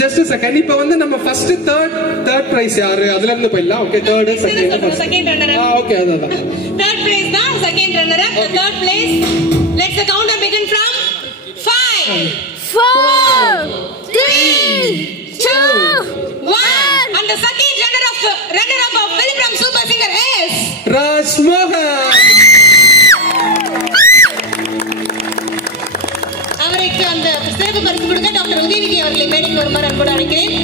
Just a second. இப்போ வந்து நம்ம first third prize யாரு அதுல இருந்து போயிடலாம். Okay, third second runner up. Okay, அதான். Third prize தான் second runner up. The third place. Let's the countdown begin from 5 4 3 2 1. And the second runner up of Pilgrim Super Singer is Raj Mohan. அவருக்கு அந்த சிறப்பு பரிசு கொடுக்க doctor Udhayanidhi அவர்களை மேடைக்கு வருமாறு அன்போடு அழைக்கிறேன்.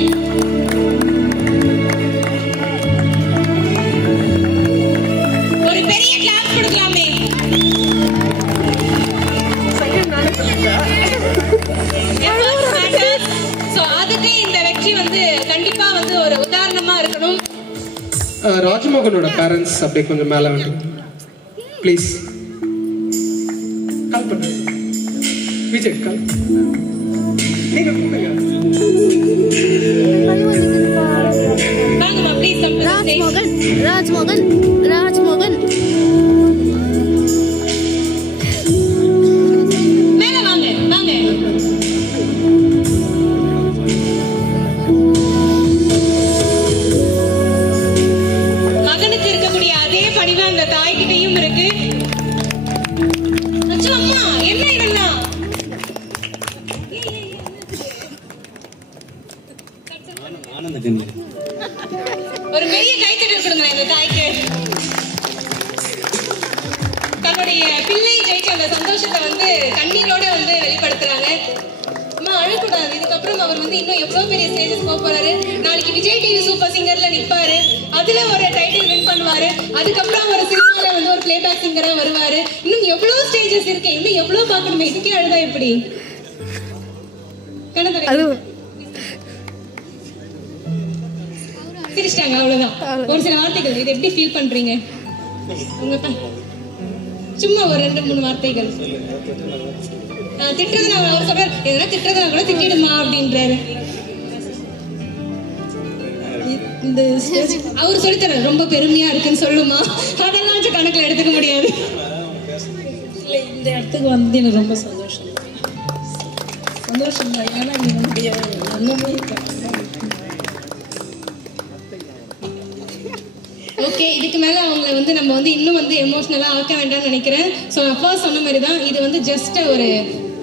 ஒரு பெரிய கிளாப் கொடுக்கலாமே. அதுக்கு இந்த வெற்றி வந்து கண்டிப்பா வந்து ஒரு உதாரணமா இருக்கணும். ராஜ்மோகனோட பேரண்ட்ஸ் அப்படியே கொஞ்சம் மேல வந்து ப்ளீஸ் கால் பண்ணுங்க. விஜய் கால் நீங்க கூப்பிடுங்க. வாங்கம்மா please come to the stage. Rajmohan மேல வாங்க வாங்க. மகனுக்கு இருக்கக்கூடிய அதே பணிவு அந்த தாய்கிட்டையும் இருக்கு. அச்சோ அம்மா என்ன இதெல்லாம்? ஒரு பெரிய கைத்தட்டல் கொடுங்க இந்த தாய்க்கு. தன்னுடைய பிள்ளை ஜெயிச்ச அந்த சந்தோஷத்தை வந்து கண்ணீரோட வந்து வெளிப்படுத்துறாங்க. அம்மா அழக்கூடாது. இதுக்கப்புறம் அவர் வந்து இன்னும் எவ்வளவு பெரிய ஸ்டேஜஸ் போக போறாரு. நாளைக்கு விஜய் டிவி சூப்பர் சிங்கர்ல நிப்பாரு. அதுல ஒரு டைட்டில் வின் பண்ணுவாரு. அதுக்கப்புறம் ஒரு சினிமால வந்து ஒரு பிளேபேக் சிங்கரா வருவாரு. இன்னும் எவ்வளவு ஸ்டேஜஸ் இருக்கு. இன்னும் எவ்வளவு பாக்கணுமே. இதுக்கே அழுதா எப்படி? சிரிச்சிட்டாங்க அவ்வளவுதான். ஒரு சில வார்த்தைகள் இது எப்படி ஃபீல் பண்றீங்க? உங்க சும்மா ஒரு 2-3 வார்த்தைகள். திட்டுறதுனா அவர் சொல்றாரு எதனா திட்டுறதுனா கூட திட்டிடுமா அப்படின்றாரு. இந்த அவர் சொல்லித்தர ரொம்ப பெருமையா இருக்குன்னு சொல்லுமா. அதெல்லாம் வச்சு கணக்குல எடுத்துக்க முடியாது. இந்த இடத்துக்கு வந்து எனக்கு ரொம்ப சந்தோஷம் தான். ஏன்னா என்னுடைய அண்ணனே ஓகே, இதுக்கு மேல அவங்களை வந்து நம்ம வந்து இன்னும் வந்து எமோஷனலா ஆக்க வேண்டாம்னு நினைக்கிறேன். ஸோ அப்பா சொன்ன மாதிரி தான் இது வந்து ஜஸ்ட் ஒரு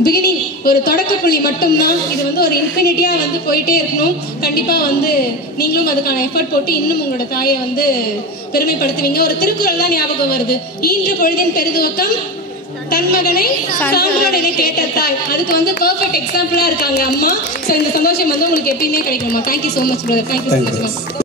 பிகினிங், ஒரு தொடக்க புள்ளி மட்டும்தான். இது வந்து ஒரு இன்ஃபினிட்டியா வந்து போயிட்டே இருக்கணும். கண்டிப்பா வந்து நீங்களும் அதுக்கான எஃபர்ட் போட்டு இன்னும் உங்களோட தாயை வந்து பெருமைப்படுத்துவீங்க. ஒரு திருக்குறள் தான் ஞாபகம் வருது. ஈன்ற பொழுதின் பெருதுவக்கம் தன் மகனை சான்றோட கேட்ட தாய். அதுக்கு வந்து பெர்ஃபெக்ட் எக்ஸாம்பிளா இருக்காங்க அம்மா. ஸோ இந்த சந்தோஷம் வந்து உங்களுக்கு எப்பயுமே கிடைக்குமா. Thank you so much brother. Thank you so much.